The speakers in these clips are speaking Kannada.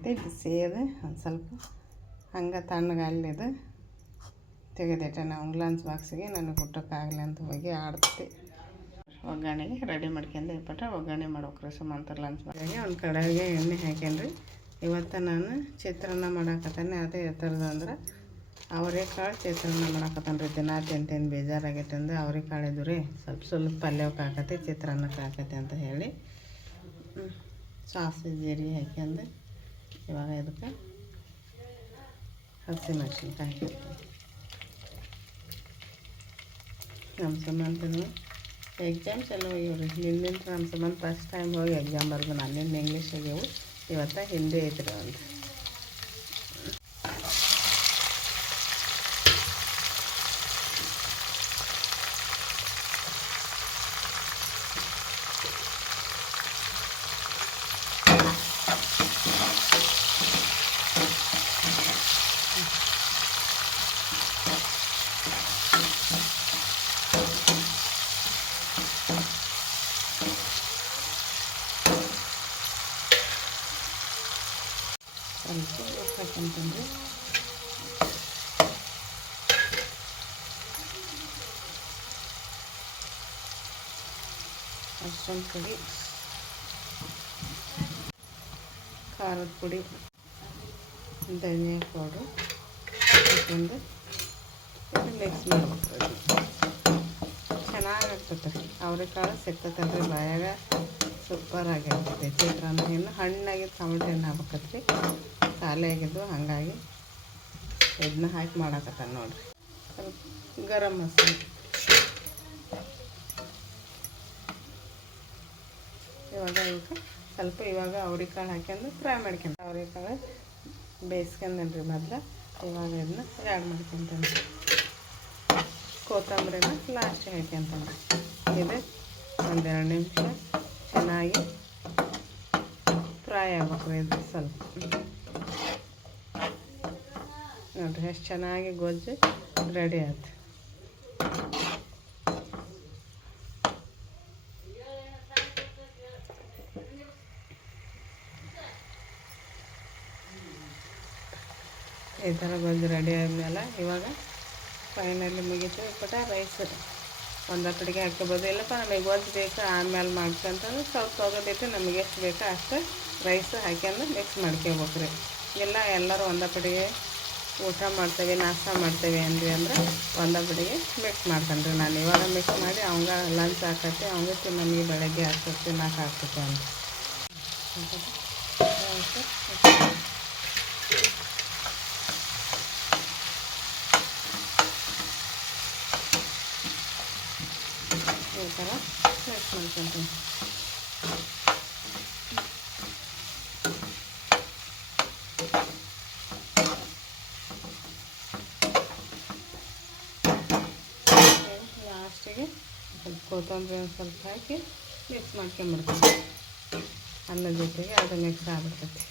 ಆಗೈತಿ ಬಿಸಿ ಅದು ಒಂದು ಸ್ವಲ್ಪ. ಹಂಗೆ ತಣ್ಣಗಾಗಲಿದು. ತೆಗೆದಿಟ್ಟೆ ನಾವು ಲಂಚ್ ಬಾಕ್ಸಿಗೆ ನನಗೆ ಊಟಕ್ಕಾಗಲಿ ಅಂತ ಹೋಗಿ ಆಡ್ತಿ ಒಗ್ಗರಣೆಗೆ ರೆಡಿ ಮಾಡ್ಕೊಂಡು. ಇಟ್ಬಿಟ್ರೆ ಒಗ್ಗರಣೆ ಮಾಡ್ಬೇಕ್ರಿ ಸುಮಂತರ ಲಂಚ್ ಮಾಡಿ ಒಂದು ಕಡೆಗೆ ಎಣ್ಣೆ ಹಾಕ್ಯನ್ರಿ. ಇವತ್ತು ನಾನು ಚಿತ್ರಾನ್ನ ಮಾಡಾಕತ್ತಾನೆ ಅದೇ ಎತ್ತರದ ಅಂದ್ರೆ ಅವರೆಕಾಳು ಚಿತ್ರಾನ್ನ ಮಾಡಾಕತ್ತಾನ ರೀ ದಿನ ತಿಂತೇನು ಬೇಜಾರಾಗೈತೆ ಅಂದ್ರೆ ಅವರೆಕಾಳು ಇದ್ದು ರೀ ಸ್ವಲ್ಪ ಸ್ವಲ್ಪ ಪಲ್ಯಕ್ಕೆ ಹಾಕತ್ತೆ ಚಿತ್ರಾನ್ನಕ್ಕೆ ಹಾಕತ್ತೆ ಅಂತ ಹೇಳಿ. ಸಾಸಿ ಸಾಸಿವೆ ಜೀರಿಗೆ ಹಾಕ್ಯಂದು. ಇವಾಗ ಇದಕ್ಕೆ ಹಸಿ ಮೆಣಸಿನ್ಕಾಯಿ. ಹಾಕ್ತೀನಿ ನಮ್ಮ ಸಂಬಂಧನು ಎಕ್ಸಾಮ್ಸ್ ಎಲ್ಲ ಹೋಗ್ಯವ್ರಿ ನಿನ್ನಿಂದ ನಮ್ಮ ಸಂಬಂಧ ಫಸ್ಟ್ ಟೈಮ್ ಹೋಗಿ ಎಕ್ಸಾಮ್ ಬರ್ದು ನನ್ನಿಂದ ಇಂಗ್ಲೀಷ್ ಆಗ್ಯವು ಇವತ್ತು ಹಿಂದಿ ಐತ್ರಿ ಒಂದು ಅಷ್ಟೊಂದು ಪುಡಿ ಖಾರದ ಪುಡಿ, ಧನಿಯಾ ಪೌಡ್ರು ಹಾಕ್ಕೊಂಡು ಮಿಕ್ಸ್ ಮಾಡ್ಬೇಕು ಚೆನ್ನಾಗಾಗ್ತದೆ ಅವ್ರೆಕಾಳು ಸಿಗ್ತೈತಲ್ರಿ ಬಾಯಾಗ ಸೂಪರ್ ಆಗಿರ್ತದೆ. ಚಿತ್ರಾನ್ನ ಇನ್ನು ಹಣ್ಣಾಗಿ ತಮಟೆ ಹಣ್ಣು ಹಾಕ್ಬೇಕತ್ರಿ ಖಾಲಿ ಆಗಿದ್ದು ಹಾಗಾಗಿ ಇದನ್ನ ಹಾಕಿ ಮಾಡಾಕತ್ತ ನೋಡ್ರಿ. ಗರಂ ಮಸಾಲೆ. ಇವಾಗ ಇವಕ್ಕೆ ಸ್ವಲ್ಪ ಇವಾಗ ಅವ್ರಿಕಾಳು ಹಾಕ್ಯಂಡು ಫ್ರೈ ಮಾಡ್ಕೊಂಡು ಅವ್ರಿಕಾಳು ಬೇಯಿಸ್ಕೊಂಡನ್ರಿ ಮೊದಲು. ಇವಾಗ ಇದನ್ನ ಆ್ಯಡ್ ಮಾಡ್ಕೊಂತಾನೆ. ಕೊತ್ತಂಬರಿನ ಲಾಸ್ಟಿಗೆ ಹಾಕ್ಯಂತಾನೆ. ಇದು ಒಂದೆರಡು ನಿಮಿಷ ಚೆನ್ನಾಗಿ ಫ್ರೈ ಆಗ್ಬೇಕು ಇದು ಸ್ವಲ್ಪ. ನೋಡ್ರಿ, ಎಷ್ಟು ಚೆನ್ನಾಗಿ ಗೊಜ್ಜು ರೆಡಿ ಆಯ್ತು. ಈ ಥರ ಗೊಜ್ಜು ರೆಡಿ ಆದಮೇಲೆ ಇವಾಗ ಫೈನಲಿ ಮುಗಿತು. ಪಟ ರೈಸ್ ಒಂದು ಅಡುಗೆ ಹಾಕ್ಕೋಬೋದು. ಇಲ್ಲಪ್ಪ, ನಮಗೆ ಗೊಜ್ಜು ಬೇಕು ಆಮೇಲೆ ಮಾಡ್ಕೊಂತಂದ್ರೆ ಸ್ವಲ್ಪ ತೊಗೋದಿಟ್ಟು ನಮಗೆ ಎಷ್ಟು ಬೇಕೋ ಅಷ್ಟು ರೈಸ್ ಹಾಕ್ಯಂದು ಮಿಕ್ಸ್ ಮಾಡ್ಕೋಬೇಕು ರೀ. ಇಲ್ಲ, ಎಲ್ಲರೂ ಒಂದೇ ಊಟ ಮಾಡ್ತೇವೆ, ನಾಷ್ಟ ಮಾಡ್ತೇವೆ ಅಂದ್ವಿ ಅಂದ್ರೆ ಒಂದೇ ಮಿಕ್ಸ್ ಮಿಕ್ಸ್ ಮಾಡ್ಕೊಂಡ್ರಿ ನಾನು. ಇವಾಗ ಮಿಕ್ಸ್ ಮಾಡಿ ಅವಂಗ ಲಂಚ್ ಹಾಕತ್ತೆ, ಅವಂಗ ನಮಗೆ ಬೆಳಗ್ಗೆ ಹಾಕ್ತೈತಿ ನಾಲ್ಕು ಆಗ್ತೈತೆ ಅಂತ. ಈ ಥರ ಮಿಕ್ಸ್ ಮಾಡ್ಕೊತೀನಿ ಲಾಸ್ಟಿಗೆ ಸ್ವಲ್ಪ ಕೊತ್ತಂಬರಿ ಒಂದು ಸ್ವಲ್ಪ ಹಾಕಿ ಮಿಕ್ಸ್ ಮಾಡ್ಕೊಂಬಿಡ್ತೀನಿ ಅನ್ನದ ಜೊತೆಗೆ ಅದು ಮಿಕ್ಸ್ ಆಗ್ಬಿಡ್ತೈತಿ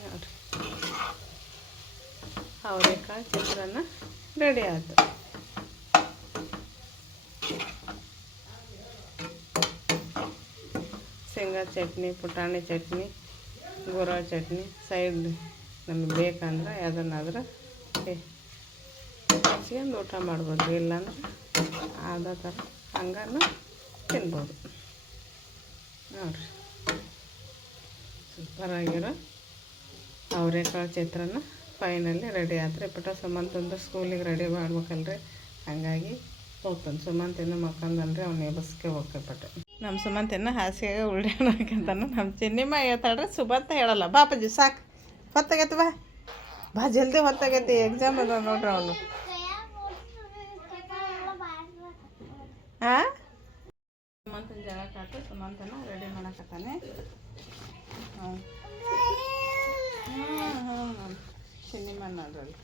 ನೋಡ್ರಿ ಅವರೆಕಾಳು ಚಿತ್ರಾನ್ನ ರೆಡಿ ಆಯಿತು. ಶೇಂಗಾ ಚಟ್ನಿ, ಪುಟಾಣಿ ಚಟ್ನಿ, ಗುರ ಚಟ್ನಿ ಸೈಡ್ ನಮಗೆ ಬೇಕಂದ್ರೆ ಯಾವುದನ್ನಾದ್ರೆ ಹಚ್ಕೊಂಡು ಊಟ ಮಾಡ್ಬೋದು, ಇಲ್ಲಾಂದ್ರೆ ಅದೇ ಥರ ಹಂಗಾನು ತಿನ್ಬೋದು. ನೋಡ್ರಿ. ಸೂಪರಾಗಿರೋ ಅವರೆಕಾಳು ಚಿತ್ರಾನ್ನ ಫೈನಲಿ ರೆಡಿ ಆದ್ರೆ ಪುಟ ಸುಮಂತಂದು ಸ್ಕೂಲಿಗೆ ರೆಡಿ ಮಾಡ್ಬೇಕಲ್ರಿ. ಹಂಗಾಗಿ ಹೋಗ್ತಾನೆ. ಸುಮಂತ್ ಇನ್ನು ಮಕ್ಕಂದನ್ರಿ, ಅವ್ನು ಎಬಸ್ಕೆ ಹೋಗ್ತೇಪಟ್ಟೆ ನಮ್ಮ ಸುಮಂತ್ ಇನ್ನು ಹಾಸಿಗೆ ಉಳ್ಯಾಡಕಂತಾನ ನಮ್ಮ ಚಿನ್ನಿಮ್ಮ ಹೇಳ್ತಾಳ್ರಿ, ಸುಮಂತ ಹೇಳಲ್ಲ, ಬಾಪಾಜಿ, ಸಾಕು. ಹೊತ್ತಾಗೈತಿ ಬಾ. ಬಾ, ಜಲ್ದಿ ಹೊತ್ತಾಗೈತಿ ಎಕ್ಸಾಮ್ ಅದ ನೋಡ್ರಿ ಅವನು. ಹಾಂ ಸುಮಂತನ ಕಾಟು ಸುಮಂತನ ರೆಡಿ ಮಾಡಕತ್ತಾನೆ. ಹ್ಞೂ ಹ್ಞೂ ಹ್ಞೂ ಚಿನ್ನಿಮ್ಮ ನೋಡ್ರಿ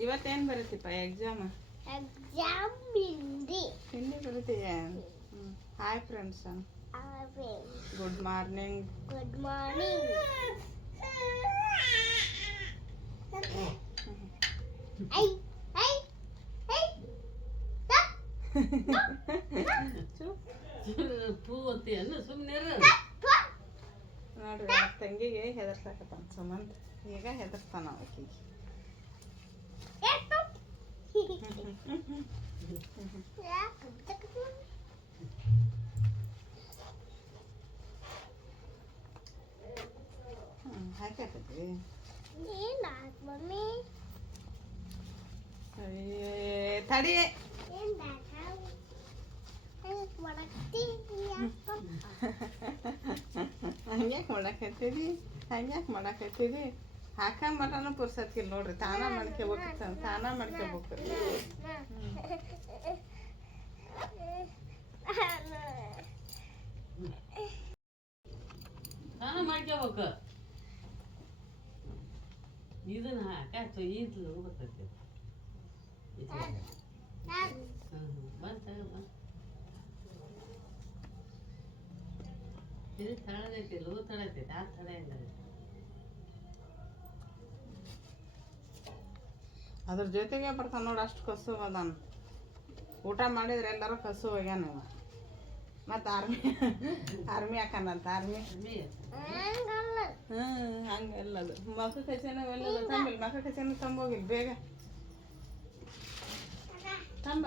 ಇವತ್ತೇನು ಬರುತ್ತಪ್ಪ exam exam Hindi Hindi ಬರುತ್ತೀಯ hi friends morning good morning Good morning. I hey, hey. Stop. ಪೂವತ್ತಿಯನ್ನು ಸುಮ್ಮನೆ ನೋಡ್ರಿ ಅವ್ರ ತಂಗಿಗೆ ಹೆದರ್ಸಾಕತ್ತಾನ ಸುಮಂತ್. ಈಗ ಹೆದರ್ತಾನ ಆಕಿಗೆ ಅಯ್ಯೇ, ತಡಿ. ಹಂಗ್ಯಾಕೆ ಮಾಡಾಕತ್ತೀರಿ? ಹಂಗ್ಯಾಕೆ ಮಾಡಾಕತ್ತೀರಿ? ಹಾಕಂಗ್ ಮಟನು ಪುರ್ಸತ್ಕಿಲ್ಲ ನೋಡ್ರಿ ತಾನ ಮಾಡ್ಕೋಬೇಕು ತಾನ ಮಾಡ್ಕೋಬೇಕು ತಾನ ಮಾಡ್ಕೋಬೇಕು? ಇದನ್ನ ಹಾಕಾಚು ಈದ್ಲು ಬರ್ತೈತಿ ಬಂತ ಬಂತ. ಇದು ತಳದೈತಿ ಲೂ ತಳತೈತಿ ಆ ತಳ ಇಲ್ಲ ಅದ್ರ ಜೊತೆಗೆ ಬರ್ತಾನ ನೋಡಿ ಅಷ್ಟು ಕಸು ಅದಾನ. ಊಟ ಮಾಡಿದ್ರೆ ಎಲ್ಲರೂ ಕಸು ಹೋಗ್ಯಾನ ಇವ. ಮತ್ತು ಆರ್ಮಿ ಆರ್ಮಿ ಹಾಕನಂತ ಆರ್ಮಿ ಹಂಗಲ್ಲ. ಹ್ಞೂ ಹಂಗೆಲ್ಲ ಅದು. ಮಕ್ಕ ಕಚೇನ ಎಲ್ಲ ತಂಬಿಲ್ಲ ಮಕ್ಕ ಕಚೇನ ತಂಬೋಗಿಲ್ಲ ಬೇಗ. ತಂಬ.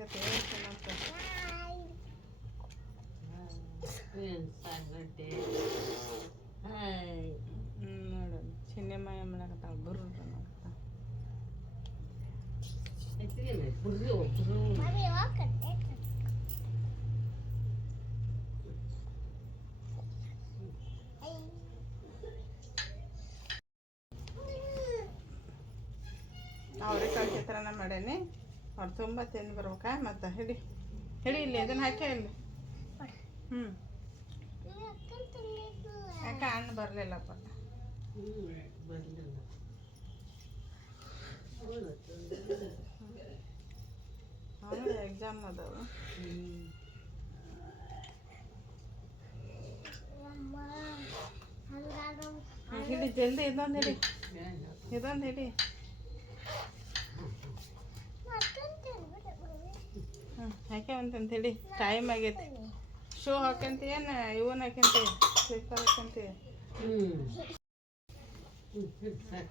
ಏನು ಮಾತಾಡಕತ್ತಿ ಹೇಳ್ತೀನಂತ ಏನು ಸಾಗಟ್ಟೆ ಹಾಯ್ ಹ್ಞೂ ನೋಡು ಚಿನ್ನಮ್ಮ ಮಾಡಕತ್ತಾಳ ಬರು ಅನ್ನಕತ್ತಾಳ ಹೆಚ್ಚಿಗೆ ಬುರ್ರಿ ಒಬ್ರು Mami, walk it. ಅವ್ರೆಕಾಳು ಚಿತ್ರಾನ್ನ ಮಾಡೇನಿ ಅವ್ರು ತುಂಬ ತಿಂದು ಬರ್ಬೇಕಾ? ಮತ್ತು ಹಿಡಿ. ಹಿಡಿ ಇಲ್ಲಿ ಇದನ್ನು ಹಾಕಿ ಇಲ್ಲಿ. ಹ್ಞೂ ಯಾಕೆ ಹಣ್ಣು ಬರಲಿಲ್ಲಪ್ಪ? ಅವನು ಎಕ್ಸಾಮ್ ಅದಾವ. ಹಿಡಿ ಜಲ್ದಿ ಇದೊಂದು ಹಿಡಿ. ಇದೊಂದು ಹಿಡಿ. ಹ್ಞೂ ಹಾಕಿ ಅಂತಂತ ಹಿಡಿ ಟೈಮ್ ಆಗೈತಿ. ಶೂ ಹಾಕ್ಯಂತಿ ಏನು ಇವನ್ ಹಾಕ್ಯಂತಿ ಸ್ಲೀಪರ್ ಹಾಕ್ಯಂತಿ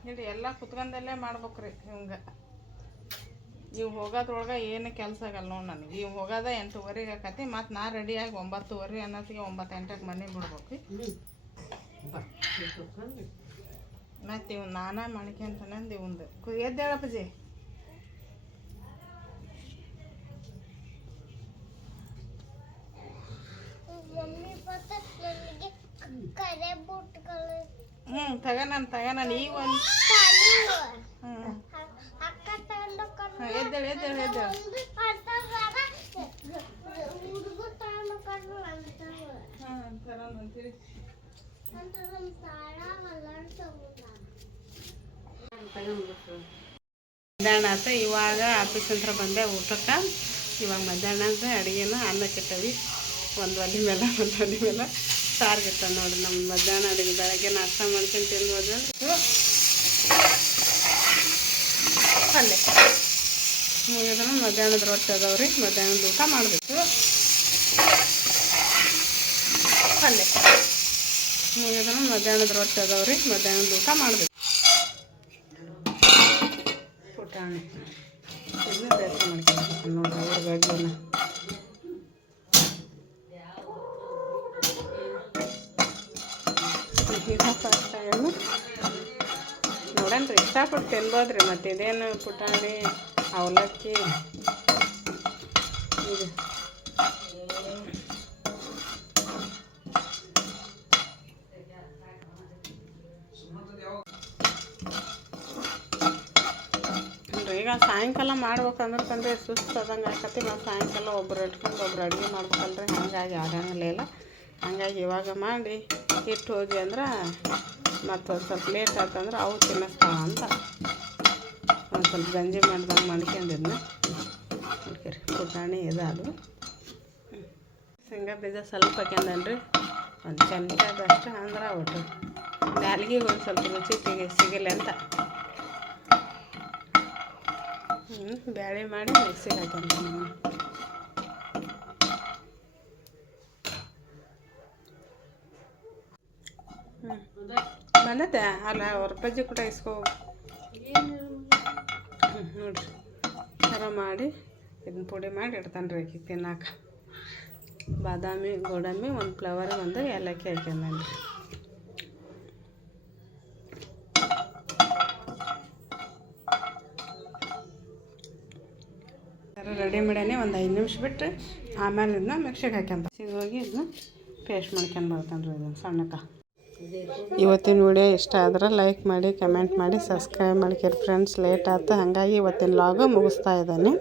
ಹೇಳಿ ಎಲ್ಲ ಕುತ್ಕೊಂಡಲ್ಲೇ ಮಾಡ್ಬೇಕ್ರಿ ಇವಂಗ. ಇವು ಹೋಗೋದ್ರೊಳಗೆ ಏನು ಕೆಲಸ ಆಗಲ್ಲ ನೋಡಿ ನನಗೆ. ಇವು ಹೋಗೋದ ಎಂಟೂವರೆಗೆ ಆಕತಿ ಮತ್ತು ನಾ ರೆಡಿಯಾಗಿ ಒಂಬತ್ತುವರೆ ಅನ್ನೋತ್ತಿಗೆ ಒಂಬತ್ತು ಎಂಟಕ್ಕೆ ಮನೆ ಬಿಡ್ಬೇಕು. ಮತ್ತು ಇವ್ ನಾನಾ ಮಾಡ್ಕೊಂತನಂದು ಇವಂದು. ಎದ್ದೇಳಪ್ಪಜಿ. ಮಮ್ಮಿ ಪತ್ತ ನನಗೆ ಕರೆ ಬುಟ್ಗಳು. ಹ್ಞೂ ತಗ ನಾನು ತಗ ನಾನು ಈಗ ಒಂದು ಹ್ಞೂ ಅಕ್ಕ ತಗೊಂಡು ಎದ್ದೇಳು ಎದ್ದೇಳು ಎದ್ದೇಳು. ತಗೊಂಡು ಹಾಂ ಅಂತೀರಿ. ಮಧ್ಯಾಹ್ನ ಆತ ಇವಾಗ ಆಫೀಸ್ ಹತ್ರ ಬಂದೆ ಊಟಕ್ಕೆ. ಇವಾಗ ಮಧ್ಯಾಹ್ನದ ಅಡುಗೆನ ಅನ್ನಕ್ಕಿಟ್ಟವಿ ಒಂದು ಒಲೆ ಮೇಲೆ, ಒಂದು ಒಲೆ ಮೇಲೆ. ಸಾರು ಇರ್ತಾವೆ ನೋಡಿರಿ ನಮ್ಮ ಮಧ್ಯಾಹ್ನ ಅಡುಗೆ ಬೆಳಗ್ಗೆ ನಾಷ್ಟ ಮಾಡ್ಕೊಂಡು ತಿಂದು ಹೋದ್ರೆ ಪಲ್ಯ. ಮುಗಿದ್ರೆ ಮಧ್ಯಾಹ್ನದ ರೊಟ್ಟಿ ಅದಾವ್ರಿ ಮಧ್ಯಾಹ್ನದ ಊಟ ಮಾಡಬೇಕು. ಪಲ್ಯ. ಮುಗಿದ್ರೆ ಮಧ್ಯಾಹ್ನದ ರೊಟ್ಟಿ ಅದಾವ್ರಿ ಮಧ್ಯಾಹ್ನದ ಊಟ ಮಾಡಬೇಕು. ಪುಟಾಣಿ. ಇದನ್ನ ಮಾಡ್ಕೊಂಡು ನೋಡಿ, ಅವ್ರ ಬಗ್ಗೆ. ನೋಡಣ್ರಿ ತಿನ್ಬೋದು ತಿನ್ಬೋದ್ರಿ ಮತ್ತು ಇದೇನು ಪುಟಾಣಿ, ಅವಲಕ್ಕಿ, ಇದು. ಈಗ ಸಾಯಂಕಾಲ ಮಾಡ್ಬೇಕಂದ್ರೆ ತಂದೆ ಸುಸ್ತು ಆದಂಗೆ ಆಕತಿ, ಮತ್ತು ಸಾಯಂಕಾಲ ಒಬ್ರು ಇಟ್ಕೊಂಡು ಒಬ್ರು ಅಡುಗೆ ಮಾಡ್ಬೇಕಲ್ರಿ, ಹಾಗಾಗಿ ಆಗಂಗಿಲ್ಲ ಹಂಗಾಗಿ ಇವಾಗ ಮಾಡಿ ಇಟ್ಟು ಹೋದ್ವಿ ಅಂದ್ರೆ ಮತ್ತೊಂದು ಸ್ವಲ್ಪ ಲೇಟ್ ಆತಂದ್ರೆ ಅವು ತಿನ್ನಿಸ್ತಾವ ಅಂತ. ಒಂದು ಸ್ವಲ್ಪ ಗಂಜಿ ಮಾಡ್ದಂಗೆ ಮಾಡ್ಕೊಂಡಿದ್ನ. ಮಾಡ್ಕೊರಿ ಪುಟಾಣಿ ಇದಾದು ಶೇಂಗಾ ಬೀಜ ಸ್ವಲ್ಪ ಹಾಕ್ಯಂದನ್ರಿ. ಒಂದು ಚಮಚದಷ್ಟು ಅಂದ್ರೆ ಒಟ್ಟು. ನಾಲ್ಗಿಗೆ ಒಂದು ಸ್ವಲ್ಪ ರುಚಿ ತೆಗೆ ಸಿಗಲಿ ಅಂತ. ಹ್ಞೂ ಬ್ಯಾಳೆ ಮಾಡಿ ಮಿಕ್ಸಿಗೆ ಹಾಕ್ಯಂತೀನಿ ಹ್ಞೂ ಬಂದತ್ತೆ ಅಲ್ಲ ಅವ್ರ ಬಜ್ಜಿ ಕೂಡ ಇಸ್ಕೋ ಏನು? ನೋಡ್ರಿ. ಥರ ಮಾಡಿ ಇದನ್ನ ಪುಡಿ ಮಾಡಿ ಇಡ್ತಾನೆ ರೀ ಆಕೆ ತಿನ್ನಾಕ. ಬಾದಾಮಿ ಗೋಡಂಬಿ ಒಂದು ಫ್ಲವರ್ ಒಂದು ಏಲಕ್ಕಿ ಹಾಕ್ಯಂದನ್ರಿ ರೆಡಿ ಮಾಡ್ಯಾನೆ ಒಂದು ಐದು ನಿಮಿಷ ಬಿಟ್ಟು ಆಮೇಲೆ ಇದನ್ನ ಮಿಕ್ಸಿಗೆ ಹಾಕ್ಯಂತ ಹೋಗಿ ಇದನ್ನ ಪೇಸ್ಟ್ ಮಾಡ್ಕೊಂಡು ಬರ್ತಾನೆ ರೀ ಇದನ್ನು ಸಣ್ಣಕ್ಕೆ. ಇವತ್ತಿನ ವಿಡಿಯೋ ಇಷ್ಟ ಆದ್ರೆ ಲೈಕ್ ಮಾಡಿ ಕಮೆಂಟ್ ಮಾಡಿ ಸಬ್ಸ್ಕ್ರೈಬ್ ಮಾಡ್ಕೇರಿ ಫ್ರೆಂಡ್ಸ್ ಲೇಟ್ ಆಯ್ತು ಹಾಗಾಗಿ ಇವತ್ತಿನ ಲಾಗು ಮುಗಿಸ್ತಾ ಇದ್ದಾನೆ.